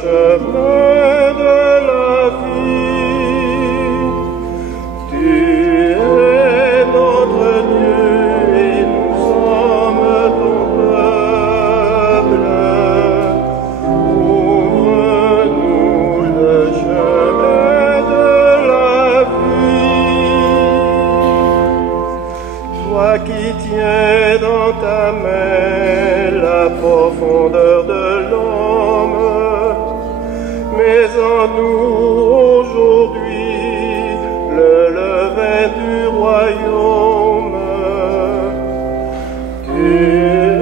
chemin de la vie. Tu es notre Dieu et nous sommes ton peuple. Ouvre-nous le chemin de la vie. Toi qui tiens dans ta main la profondeur de l'homme, mais en nous aujourd'hui le levain du royaume. Tu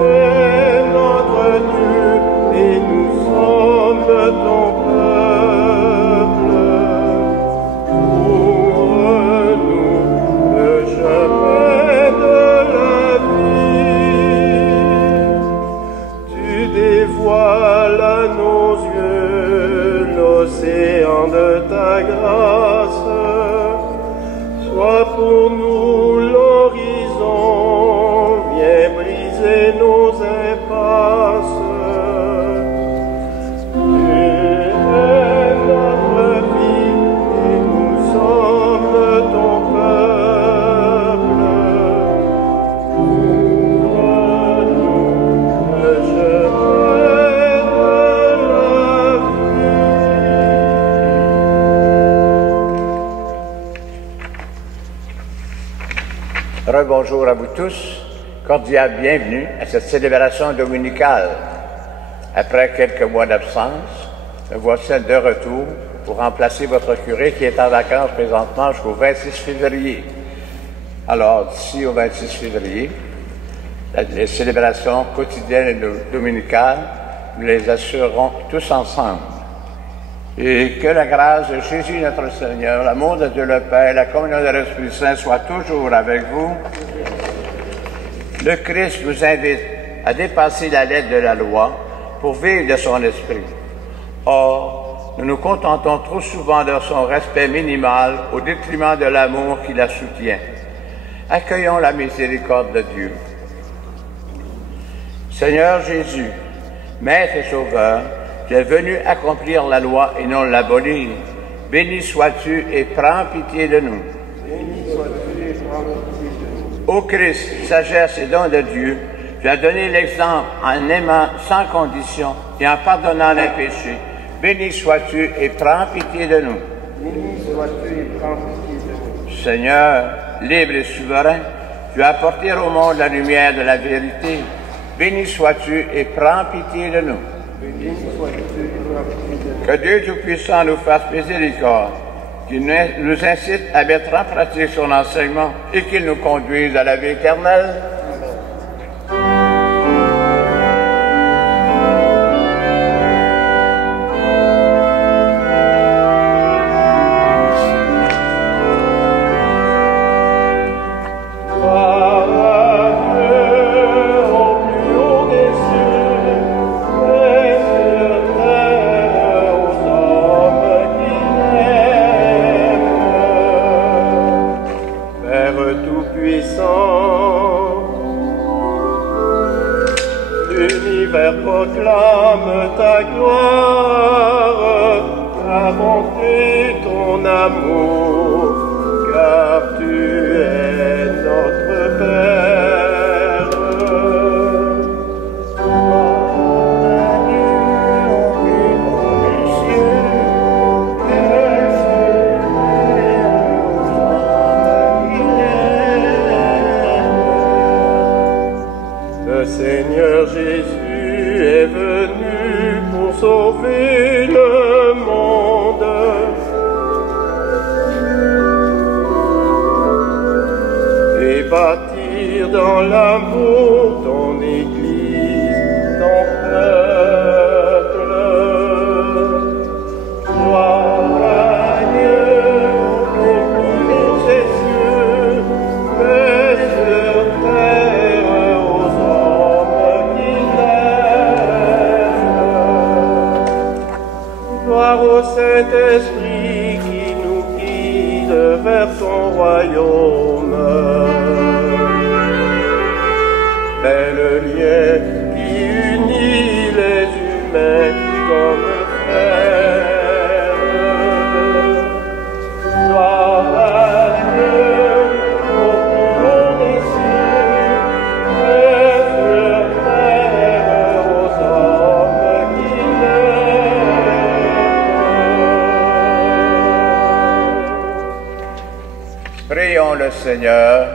es notre Dieu et nous sommes ton peuple. Ouvre-nous le chemin de la vie. Tu dévoiles à nos yeux l'océan de ta grâce. Sois pour nous l'horizon, viens briser nos impasses. Tu es notre vie et nous sommes ton peuple. Ouvre-nous le chemin de la vie. Rebonjour à vous tous, cordial bienvenue à cette célébration dominicale. Après quelques mois d'absence, me voici de retour pour remplacer votre curé qui est en vacances présentement jusqu'au 26 février. Alors, d'ici au 26 février, les célébrations quotidiennes et dominicales, nous les assurerons tous ensemble. Et que la grâce de Jésus notre Seigneur, l'amour de Dieu le Père, la communion de l'Esprit Saint soit toujours avec vous. Le Christ nous invite à dépasser la lettre de la loi pour vivre de son esprit. Or, nous nous contentons trop souvent de son respect minimal au détriment de l'amour qui la soutient. Accueillons la miséricorde de Dieu. Seigneur Jésus, Maître et Sauveur, tu es venu accomplir la loi et non l'abolir. Béni sois-tu et prends pitié de nous. Béni sois-tu et prends pitié de nous. Ô Christ, sagesse et don de Dieu, tu as donné l'exemple en aimant sans condition et en pardonnant les péchés. Béni sois-tu et prends pitié de nous. Béni sois-tu et prends pitié de nous. Seigneur, libre et souverain, tu as apporté au monde la lumière de la vérité. Béni sois-tu et prends pitié de nous. Béni sois-tu et prends pitié de nous. Que Dieu Tout-Puissant nous fasse miséricorde, qu'il nous incite à mettre en pratique son enseignement et qu'il nous conduise à la vie éternelle. Proclame ta gloire, ta bonté, ton amour, car tu es notre Père. Le Seigneur Jésus est venu pour sauver le monde. Et bâtir dans l'amour ton Église, ton peuple. Gloire à Dieu au plus haut des cieux, mais sur terre aux hommes qu'il aime. Gloire au Saint-Esprit qui nous guide vers ton royaume. Bel lien qui unit les humains comme frères. prions le Seigneur.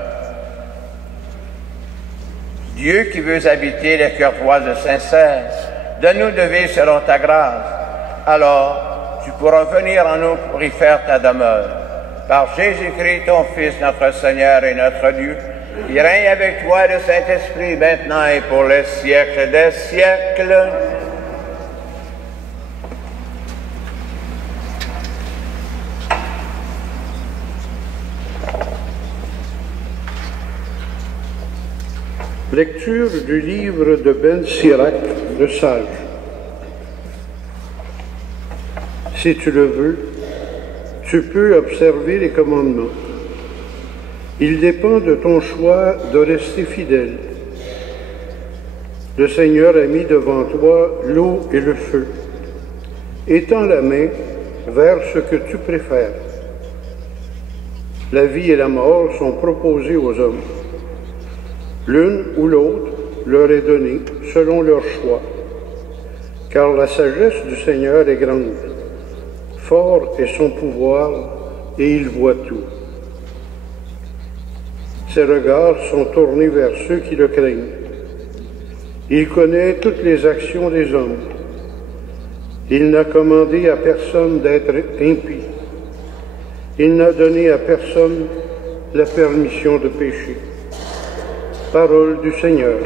Dieu qui veux habiter les cœurs droits et sincères, donne-nous de vivre selon ta grâce. Alors, tu pourras venir en nous pour y faire ta demeure. Par Jésus-Christ, ton Fils, notre Seigneur et notre Dieu, qui règne avec toi le Saint-Esprit maintenant et pour les siècles des siècles. Lecture du livre de Ben Sirac, le sage. Si tu le veux, tu peux observer les commandements. Il dépend de ton choix de rester fidèle. Le Seigneur a mis devant toi l'eau et le feu. Étends la main vers ce que tu préfères. La vie et la mort sont proposées aux hommes. L'une ou l'autre leur est donnée selon leur choix, car la sagesse du Seigneur est grande. Fort est son pouvoir et il voit tout. Ses regards sont tournés vers ceux qui le craignent. Il connaît toutes les actions des hommes. Il n'a commandé à personne d'être impie. Il n'a donné à personne la permission de pécher. Parole du Seigneur.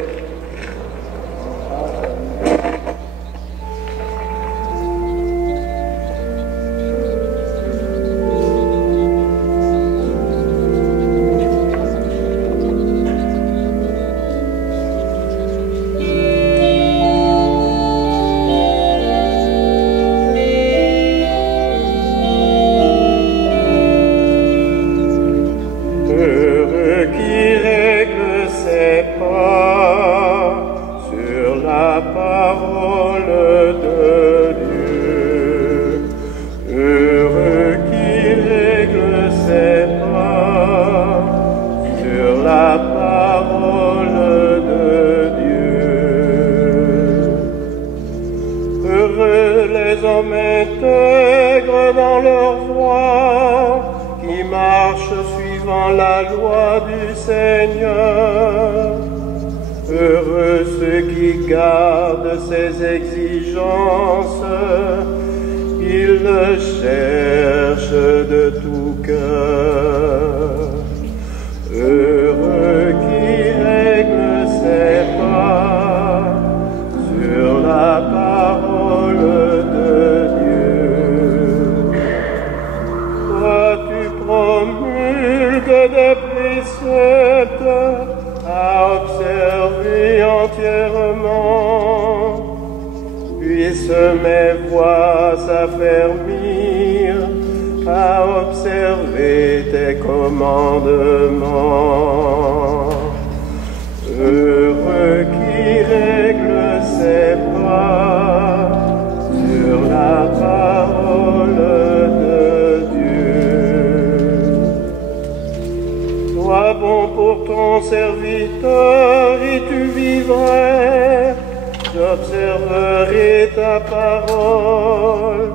J'observerai ta parole.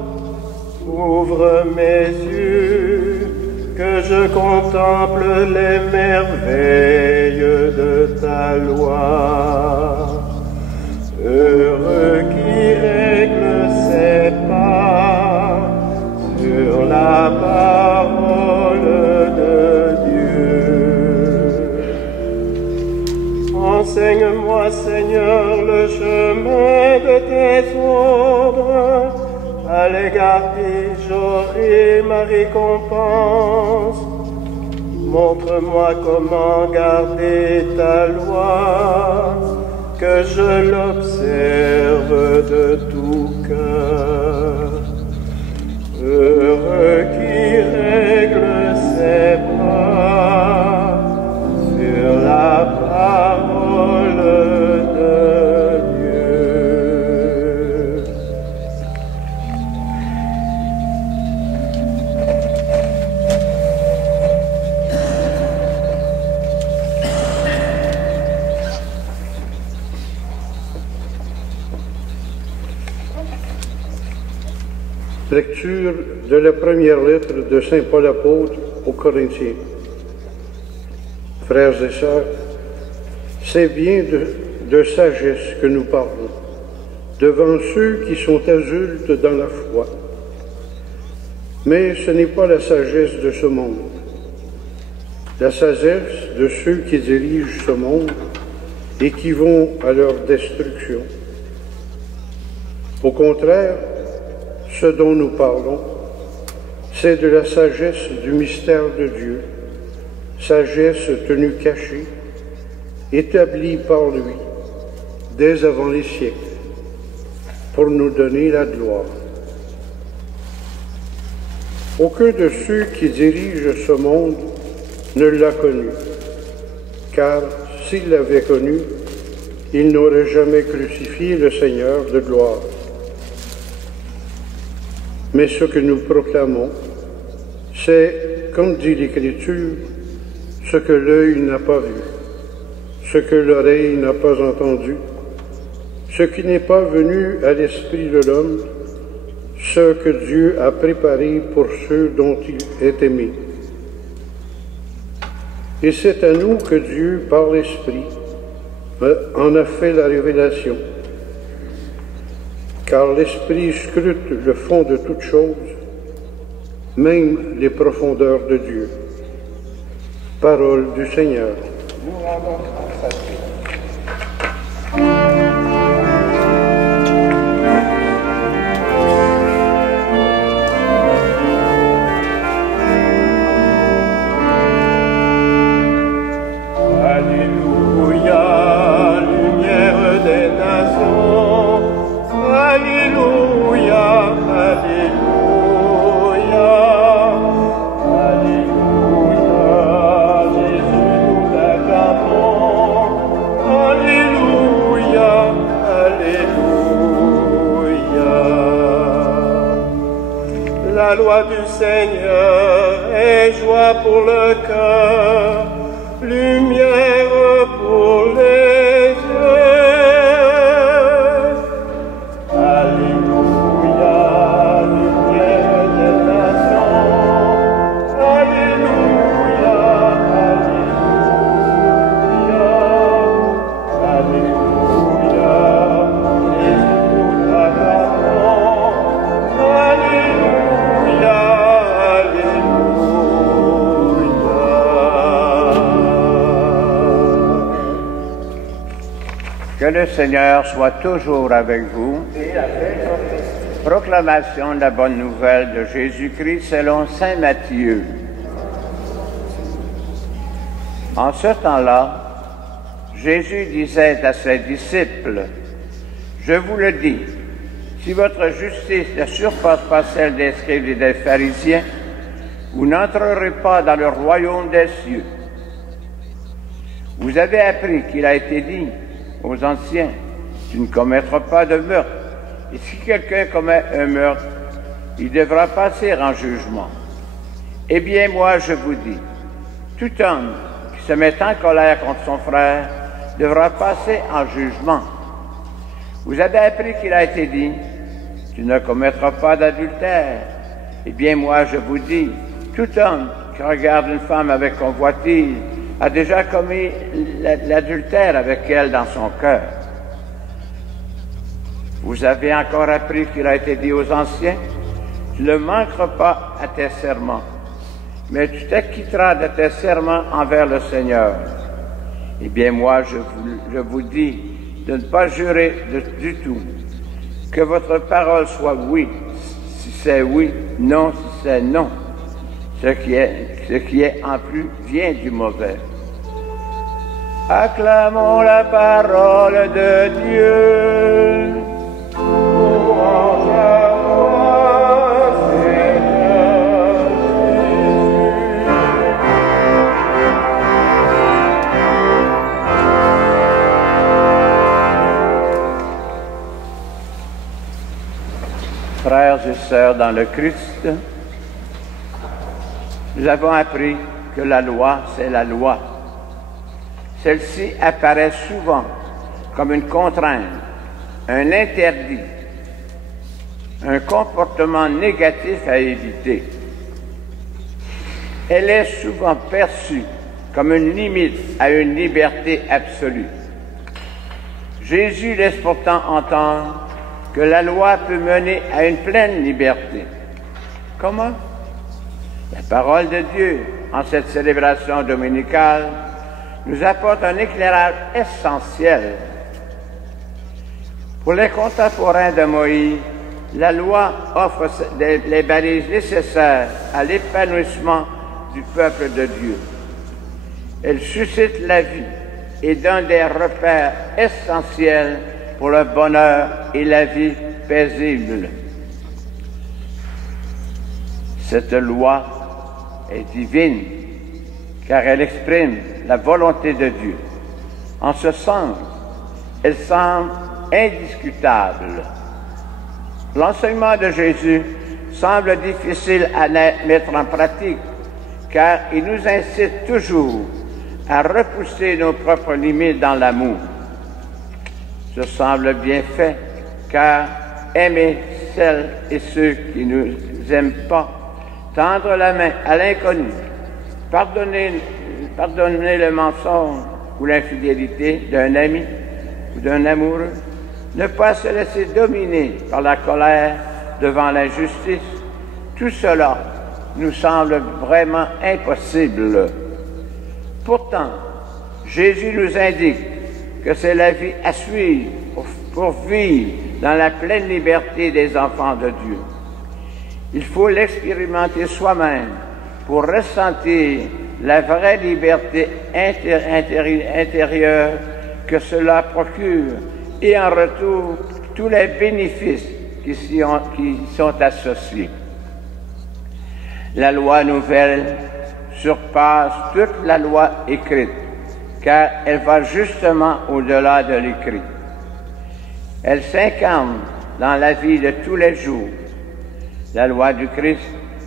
Ouvre mes yeux, que je contemple les merveilles de ta loi. Heureux qui règle ses pas sur la parole de Dieu. Enseigne-moi, Seigneur, le chemin de tes ordres. À les garder, j'aurai ma récompense. Montre-moi comment garder ta loi, que je l'observe de tout cœur. Heureux qui règle ses pas sur la parole de Dieu. Lecture de la première lettre de Saint Paul apôtre aux Corinthiens. Frères et sœurs, c'est bien de sagesse que nous parlons, devant ceux qui sont adultes dans la foi. Mais ce n'est pas la sagesse de ce monde. La sagesse de ceux qui dirigent ce monde et qui vont à leur destruction. Au contraire, ce dont nous parlons, c'est de la sagesse du mystère de Dieu, sagesse tenue cachée, établie par lui dès avant les siècles, pour nous donner la gloire. Aucun de ceux qui dirigent ce monde ne l'a connu, car s'il l'avait connu, il n'aurait jamais crucifié le Seigneur de gloire. Mais ce que nous proclamons, c'est, comme dit l'Écriture, ce que l'œil n'a pas vu, ce que l'oreille n'a pas entendu, ce qui n'est pas venu à l'esprit de l'homme, ce que Dieu a préparé pour ceux dont il est aimé. Et c'est à nous que Dieu, par l'Esprit, en a fait la révélation. Car l'Esprit scrute le fond de toutes choses, même les profondeurs de Dieu. Parole du Seigneur. Nous rendons grâce à Dieu. La loi du Seigneur est joie pour le cœur, lumière pour les yeux. Alléluia, lumière des nations. Alléluia, alléluia, alléluia, Jésus nous l'acclamons. Alléluia. Que le Seigneur soit toujours avec vous. Proclamation de la bonne nouvelle de Jésus-Christ selon saint Matthieu. En ce temps-là, Jésus disait à ses disciples, « Je vous le dis, si votre justice ne surpasse pas celle des scribes et des pharisiens, vous n'entrerez pas dans le royaume des cieux. Vous avez appris qu'il a été dit aux anciens, tu ne commettras pas de meurtre. Et si quelqu'un commet un meurtre, il devra passer en jugement. Eh bien, moi, je vous dis, tout homme qui se met en colère contre son frère devra passer en jugement. Vous avez appris qu'il a été dit, tu ne commettras pas d'adultère. Eh bien, moi, je vous dis, tout homme qui regarde une femme avec convoitise a déjà commis l'adultère avec elle dans son cœur. Vous avez encore appris qu'il a été dit aux anciens, tu ne manqueras pas à tes serments, mais tu t'acquitteras de tes serments envers le Seigneur. Eh bien, moi, je vous dis de ne pas jurer du tout, que votre parole soit oui, si c'est oui, non, si c'est non. Ce qui est en plus vient du mauvais. Acclamons la parole de Dieu. Louange à toi, Seigneur Jésus. Frères et sœurs dans le Christ, nous avons appris que la loi, c'est la loi. Celle-ci apparaît souvent comme une contrainte, un interdit, un comportement négatif à éviter. Elle est souvent perçue comme une limite à une liberté absolue. Jésus laisse pourtant entendre que la loi peut mener à une pleine liberté. Comment? La parole de Dieu, en cette célébration dominicale, nous apporte un éclairage essentiel. Pour les contemporains de Moïse, la loi offre les balises nécessaires à l'épanouissement du peuple de Dieu. Elle suscite la vie et donne des repères essentiels pour le bonheur et la vie paisible. Cette loi est divine, car elle exprime la volonté de Dieu. En ce sens, elle semble indiscutable. L'enseignement de Jésus semble difficile à mettre en pratique, car il nous incite toujours à repousser nos propres limites dans l'amour. Ce semble bien fait, car aimer celles et ceux qui ne nous aiment pas, tendre la main à l'inconnu, pardonner le mensonge ou l'infidélité d'un ami ou d'un amoureux, ne pas se laisser dominer par la colère devant l'injustice, tout cela nous semble vraiment impossible. Pourtant, Jésus nous indique que c'est la vie à suivre pour vivre dans la pleine liberté des enfants de Dieu. Il faut l'expérimenter soi-même pour ressentir la vraie liberté intérieure que cela procure et en retour tous les bénéfices qui y sont associés. La loi nouvelle surpasse toute la loi écrite, car elle va justement au-delà de l'écrit. Elle s'incarne dans la vie de tous les jours. La loi du Christ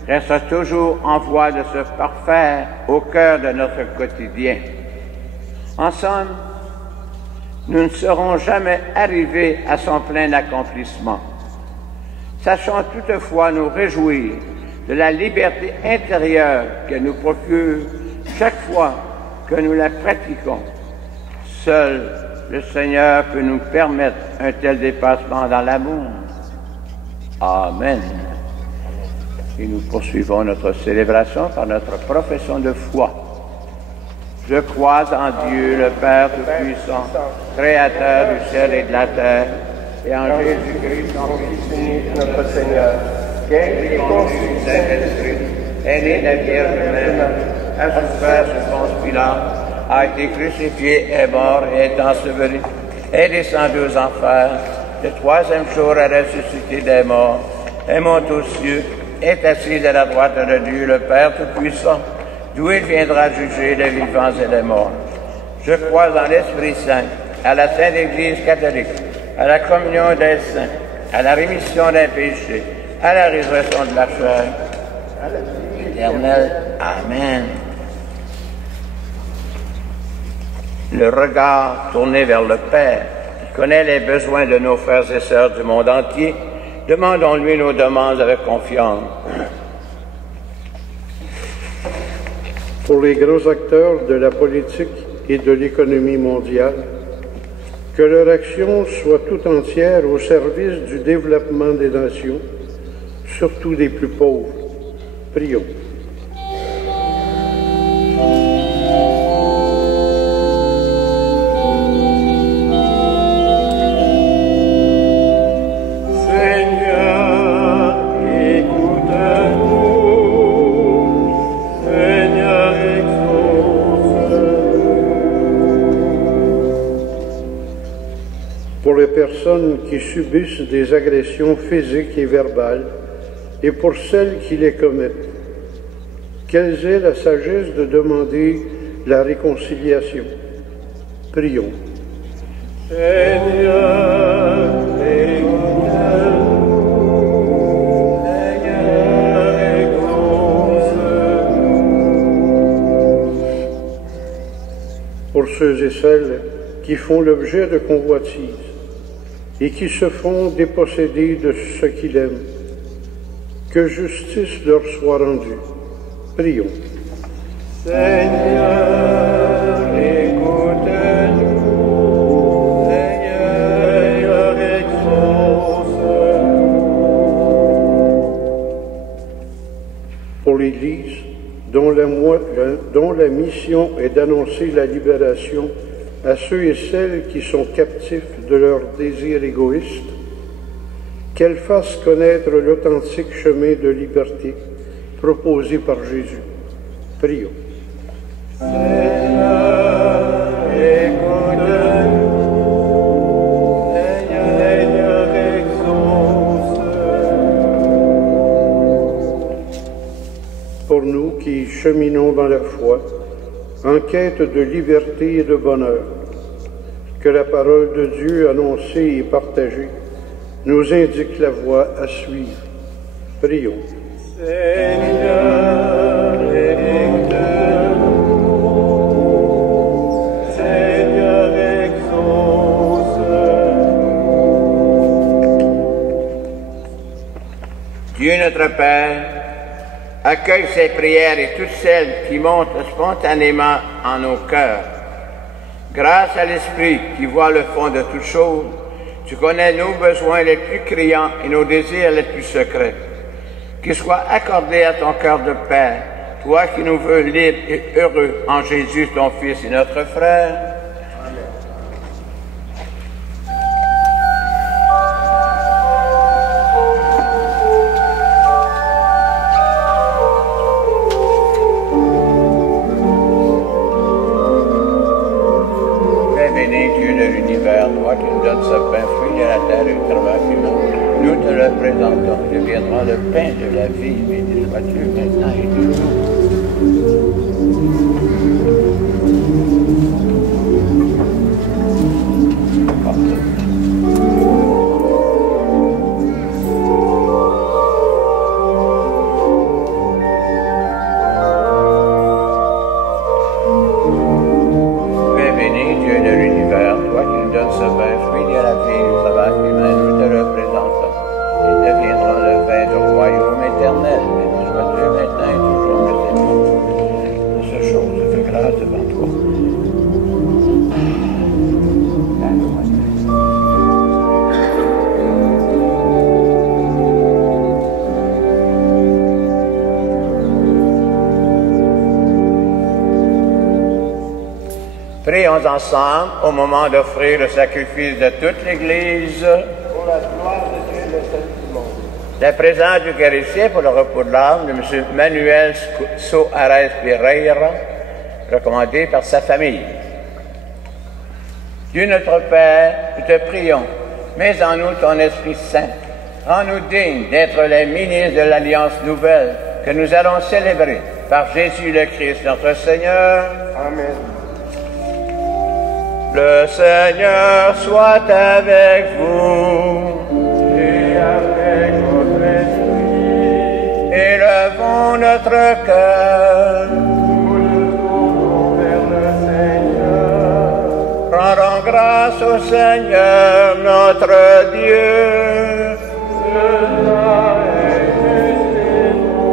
reste toujours en voie de se parfaire au cœur de notre quotidien. En somme, nous ne serons jamais arrivés à son plein accomplissement. Sachons toutefois nous réjouir de la liberté intérieure qu'elle nous procure chaque fois que nous la pratiquons. Seul le Seigneur peut nous permettre un tel dépassement dans l'amour. Amen. Et nous poursuivons notre célébration par notre profession de foi. Je crois en Dieu, le Père Tout-Puissant, Créateur du ciel et de la terre, et en Jésus-Christ, son Fils unique, notre Seigneur, qui est conçu du Saint-Esprit, est né de la Vierge humaine, a souffert sous Ponce Pilate, a été crucifié, est mort et est enseveli, est descendu aux enfers, le troisième jour a ressuscité des morts, est monté aux cieux, est assis à la droite de Dieu, le Père Tout-Puissant, d'où il viendra juger les vivants et les morts. Je crois en l'Esprit Saint, à la Sainte Église catholique, à la communion des saints, à la rémission des péchés, à la résurrection de la chair, à la vie éternelle. Amen. Le regard tourné vers le Père, qui connaît les besoins de nos frères et sœurs du monde entier, demandons-lui nos demandes avec confiance. Pour les grands acteurs de la politique et de l'économie mondiale, que leur action soit tout entière au service du développement des nations, surtout des plus pauvres. Prions. Pour les personnes qui subissent des agressions physiques et verbales, et pour celles qui les commettent, qu'elles aient la sagesse de demander la réconciliation. Prions. Seigneur, pour ceux et celles qui font l'objet de convoitises et qui se font déposséder de ce qu'ils aiment, que justice leur soit rendue. Prions. Seigneur, l'Église, dont la mission est d'annoncer la libération à ceux et celles qui sont captifs de leurs désirs égoïstes, qu'elle fasse connaître l'authentique chemin de liberté proposé par Jésus. Prions. Pour nous qui cheminons dans la foi, en quête de liberté et de bonheur, que la parole de Dieu annoncée et partagée nous indique la voie à suivre. Prions. Seigneur, écoute-nous. Seigneur, exauce. Dieu notre Père, accueille ces prières et toutes celles qui montent spontanément en nos cœurs. Grâce à l'Esprit qui voit le fond de toutes choses, tu connais nos besoins les plus criants et nos désirs les plus secrets. Qu'il soit accordé à ton cœur de Père, toi qui nous veux libres et heureux en Jésus, ton Fils et notre frère. Amen. Toi qui nous donnes ce pain, fruit de la terre et le travail humain, nous te le présentons, deviendra le pain de la vie, béni sois-tu maintenant et toujours. Prions ensemble au moment d'offrir le sacrifice de toute l'Église. Pour la gloire de Dieu et le salut du monde. La présence du Eucharistie pour le repos de l'âme de M. Manuel Soares Pereira, recommandé par sa famille. Dieu notre Père, nous te prions, mets en nous ton Esprit Saint. Rends-nous dignes d'être les ministres de l'Alliance nouvelle que nous allons célébrer par Jésus le Christ, notre Seigneur. Amen. Le Seigneur soit avec vous. Et avec votre esprit. Élevons notre cœur. Nous le tournons vers le Seigneur. Rendons grâce au Seigneur, notre Dieu. Cela est juste et bon.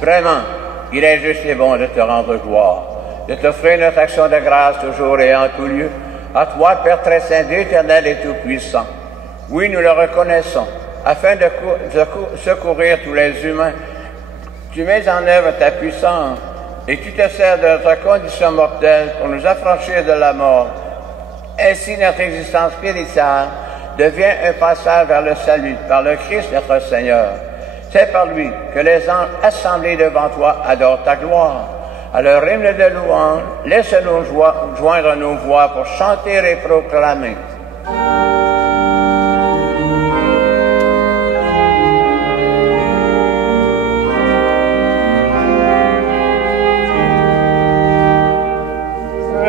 Vraiment, il est juste et bon de te rendre gloire, de t'offrir notre action de grâce toujours et en tout lieu, à toi, Père très saint, éternel et tout-puissant. Oui, nous le reconnaissons, afin de secourir tous les humains. Tu mets en œuvre ta puissance et tu te sers de notre condition mortelle pour nous affranchir de la mort. Ainsi, notre existence spirituelle devient un passage vers le salut par le Christ notre Seigneur. C'est par lui que les anges assemblés devant toi adorent ta gloire. À leur hymne de louange, laisse-nous joindre nos voix pour chanter et proclamer.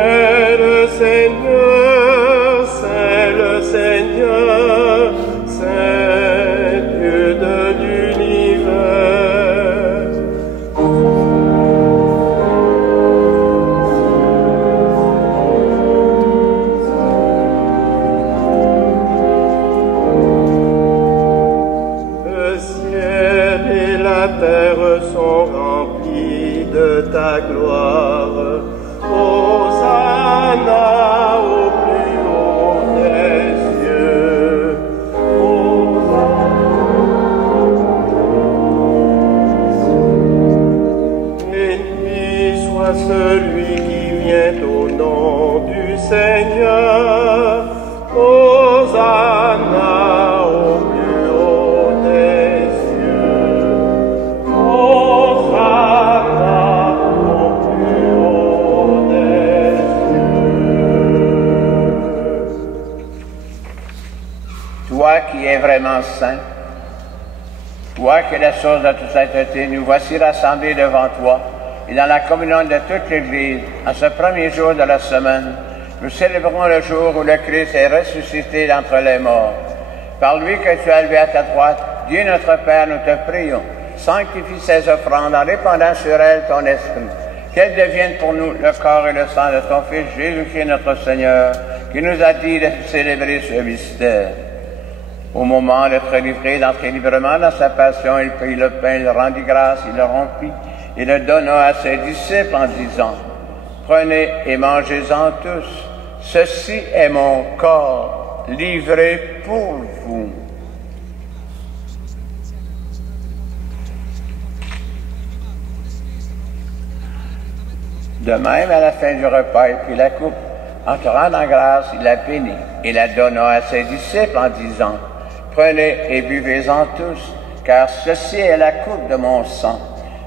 C'est le Seigneur, c'est le Seigneur, c'est Dieu de l'univers. vraiment saint. Toi qui es la source de toute sainteté, nous voici rassemblés devant toi et dans la communion de toute l'Église, en ce premier jour de la semaine, nous célébrons le jour où le Christ est ressuscité d'entre les morts. Par lui que tu as levé à ta droite, Dieu notre Père, nous te prions, sanctifie ces offrandes en répandant sur elles ton esprit, qu'elles deviennent pour nous le corps et le sang de ton Fils Jésus-Christ notre Seigneur, qui nous a dit de célébrer ce mystère. Au moment d'être livré, d'entrer librement dans sa passion, il prit le pain, il rendit grâce, il le rompit, et le donna à ses disciples en disant, « Prenez et mangez-en tous, ceci est mon corps, livré pour vous. » De même, à la fin du repas, il prit la coupe. En te rendant grâce, il la bénit et la donna à ses disciples en disant, « Prenez et buvez-en tous, car ceci est la coupe de mon sang,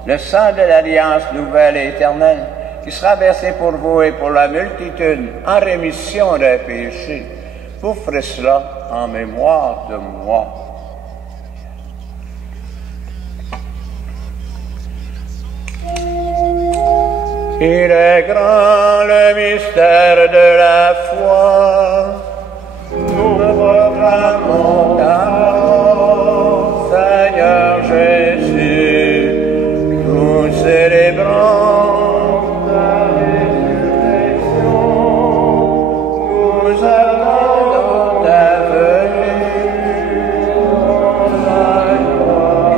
le sang de l'alliance nouvelle et éternelle, qui sera versé pour vous et pour la multitude en rémission des péchés. Vous ferez cela en mémoire de moi. » Il est grand le mystère de la foi. Nous proclamons ta mort, Seigneur Jésus. Nous célébrons ta résurrection. Nous attendons ta venue dans la gloire.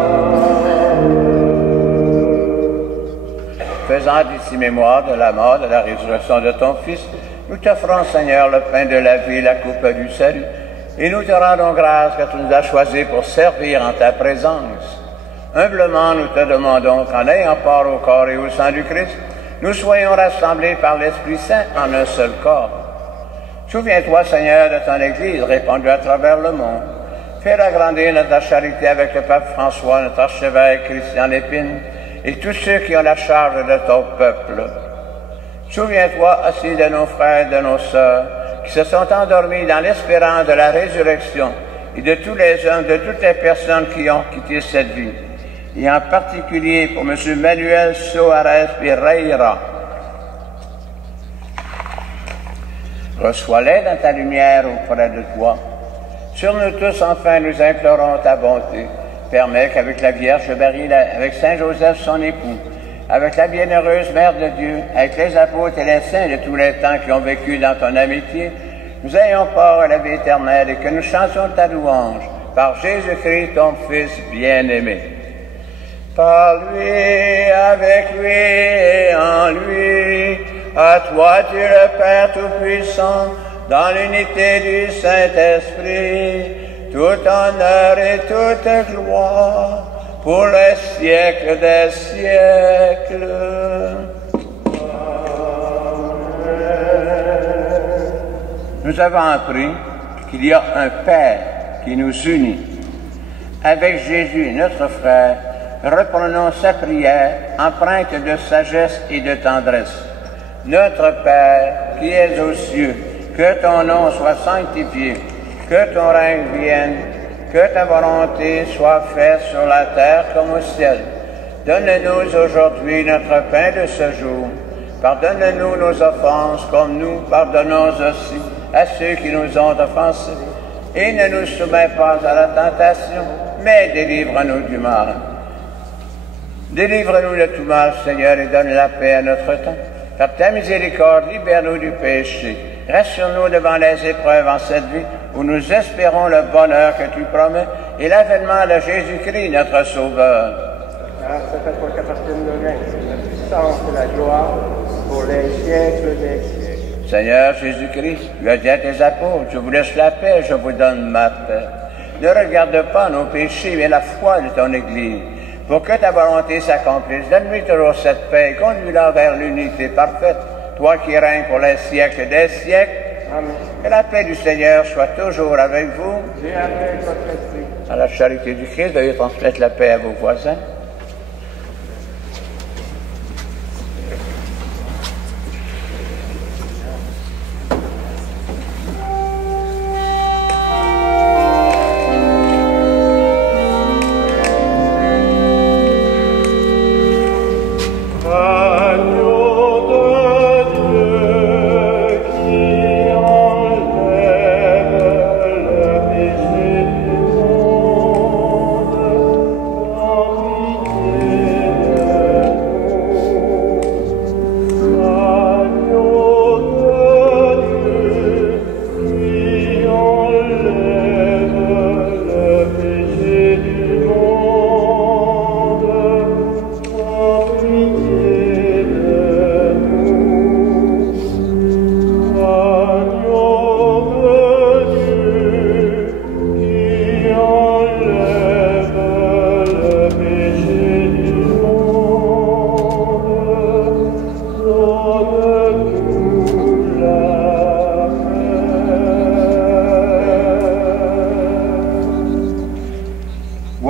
Faisant ici mémoire de la mort, de la résurrection de ton Fils, nous t'offrons, Seigneur, le pain de la vie, la coupe du salut, et nous te rendons grâce que tu nous as choisis pour servir en ta présence. Humblement, nous te demandons qu'en ayant part au corps et au sang du Christ, nous soyons rassemblés par l'Esprit Saint en un seul corps. Souviens-toi, Seigneur, de ton Église répandue à travers le monde. Fais-la grandir dans ta charité avec le pape François, notre archevêque Christian Lépine, et tous ceux qui ont la charge de ton peuple. Souviens-toi aussi de nos frères et de nos sœurs qui se sont endormis dans l'espérance de la résurrection et de tous les hommes, de toutes les personnes qui ont quitté cette vie. Et en particulier pour M. Manuel Soares Pereira. Reçois-les dans ta lumière auprès de toi. Sur nous tous, enfin, nous implorons ta bonté. Permets qu'avec la Vierge Marie, avec Saint Joseph, son époux, avec la bienheureuse Mère de Dieu, avec les apôtres et les saints de tous les temps qui ont vécu dans ton amitié, nous ayons part à la vie éternelle et que nous chantions ta louange par Jésus-Christ, ton Fils bien-aimé. Par lui, avec lui et en lui, à toi Dieu le Père Tout-Puissant, dans l'unité du Saint-Esprit, tout honneur et toute gloire, pour les siècles des siècles. Nous avons appris qu'il y a un Père qui nous unit. Avec Jésus, notre frère, reprenons sa prière empreinte de sagesse et de tendresse. Notre Père, qui es aux cieux, que ton nom soit sanctifié, que ton règne vienne, que ta volonté soit faite sur la terre comme au ciel. Donne-nous aujourd'hui notre pain de ce jour. Pardonne-nous nos offenses comme nous pardonnons aussi à ceux qui nous ont offensés. Et ne nous soumets pas à la tentation, mais délivre-nous du mal. Délivre-nous de tout mal, Seigneur, et donne la paix à notre temps. Par ta miséricorde, libère-nous du péché. Rassure-nous devant les épreuves en cette vie, où nous espérons le bonheur que tu promets et l'avènement de Jésus-Christ, notre Sauveur. Grâce à toi qu'appartiennent le règne, la puissance et la gloire pour les siècles des siècles. Seigneur Jésus-Christ, tu as dit à tes apôtres, je vous laisse la paix, je vous donne ma paix. Ne regarde pas nos péchés, mais la foi de ton Église. Pour que ta volonté s'accomplisse, donne-lui toujours cette paix, conduis-la vers l'unité parfaite, toi qui règnes pour les siècles des siècles. Amen. Que la paix du Seigneur soit toujours avec vous. Et avec votre esprit. À la charité du Christ, veuillez transmettre la paix à vos voisins.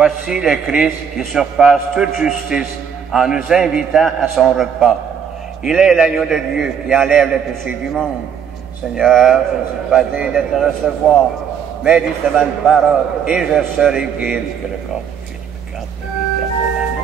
Voici le Christ qui surpasse toute justice en nous invitant à son repas. Il est l'agneau de Dieu qui enlève les péchés du monde. Seigneur, je ne suis pas digne de te recevoir, mais dis seulement une parole et je serai guéri que le corps de Christ me garde la vie éternelle.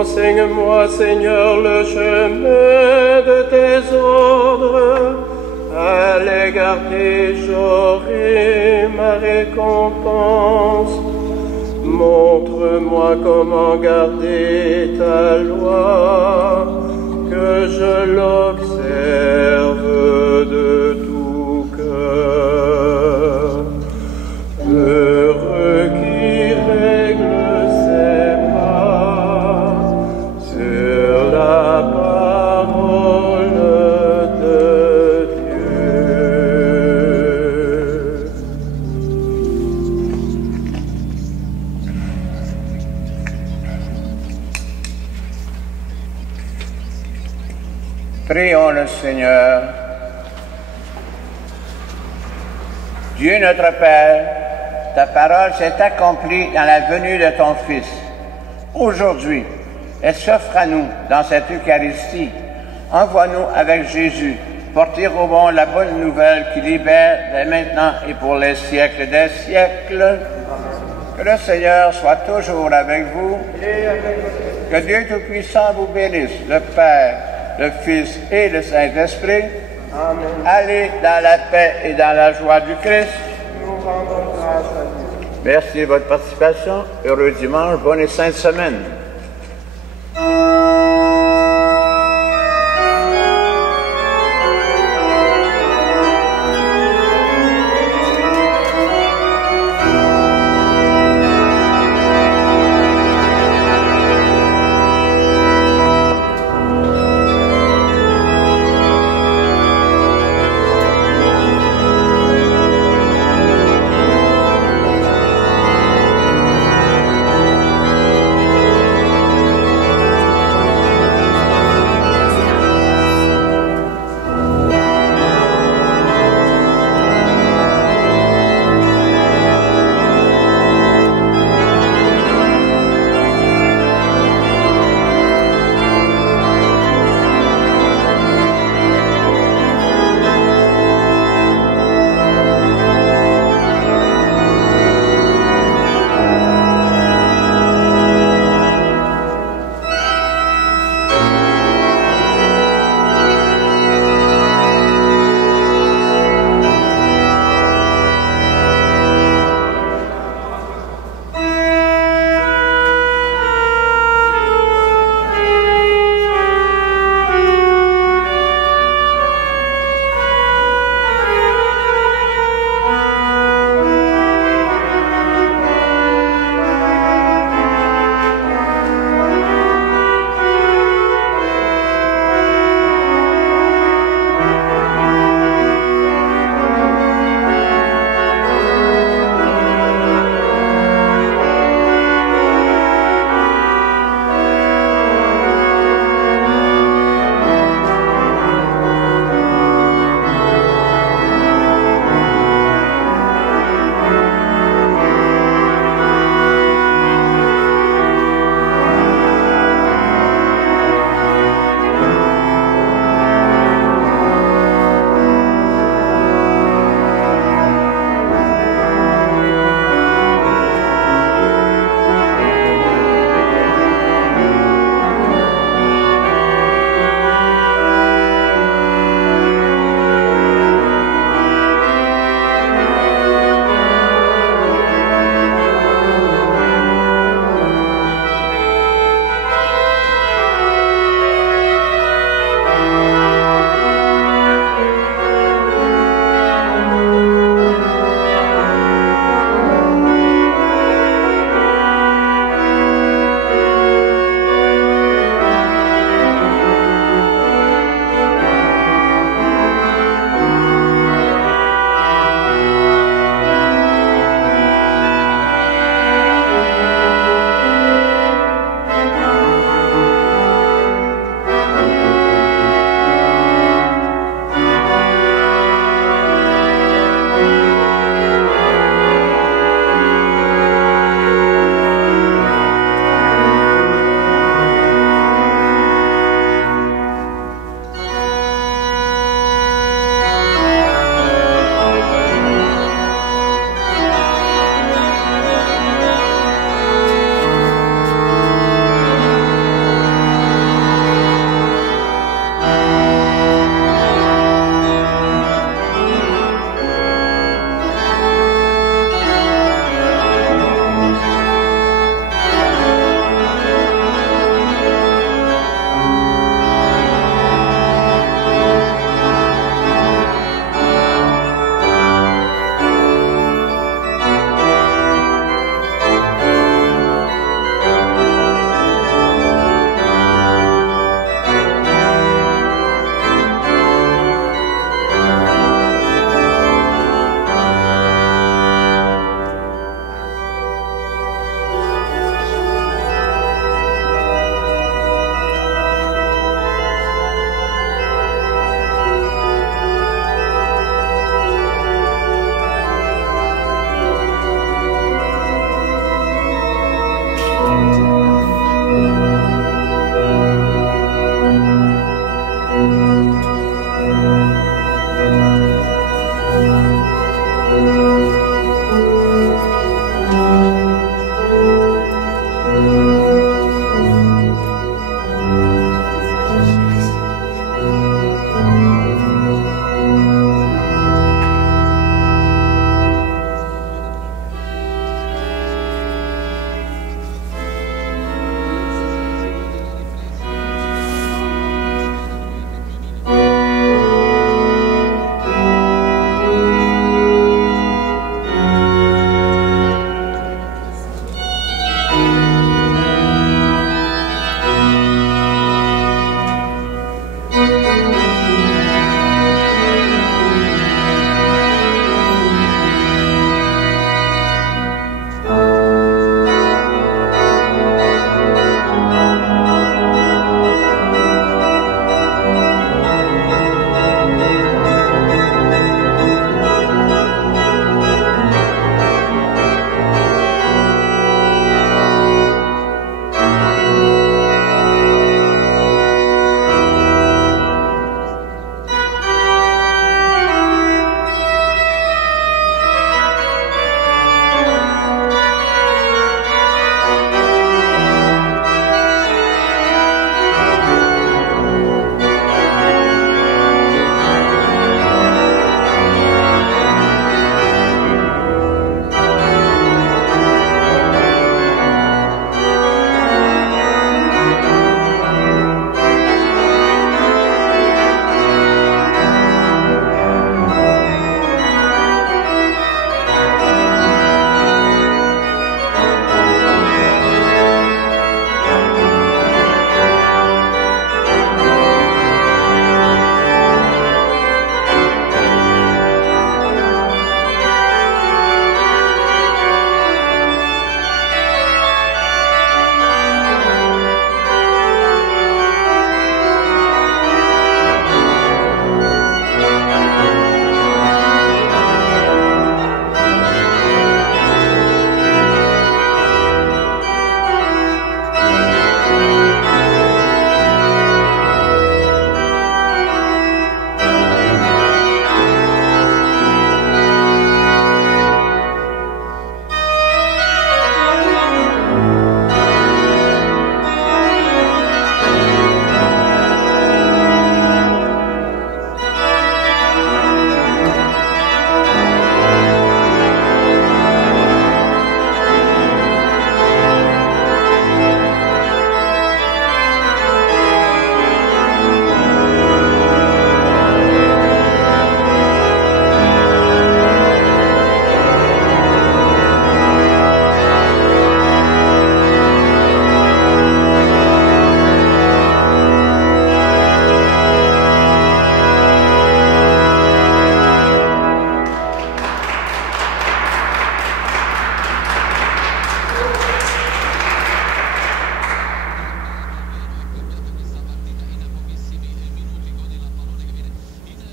Enseigne-moi, Seigneur, le chemin de tes ordres. À les garder, j'aurai ma récompense. Montre-moi comment garder ta loi, que je l'observe de tout cœur. Heureux qui règle ses pas sur la parole de Dieu. Prions le Seigneur. Dieu notre Père, ta parole s'est accomplie dans la venue de ton Fils. Aujourd'hui, elle s'offre à nous dans cette Eucharistie. Envoie-nous avec Jésus porter au monde la bonne nouvelle qui libère dès maintenant et pour les siècles des siècles. Que le Seigneur soit toujours avec vous. Que Dieu Tout-Puissant vous bénisse, le Père, le Fils et le Saint-Esprit. Amen. Allez dans la paix et dans la joie du Christ. Nous rendons grâce à Dieu. Merci de votre participation. Heureux dimanche, bonne et sainte semaine.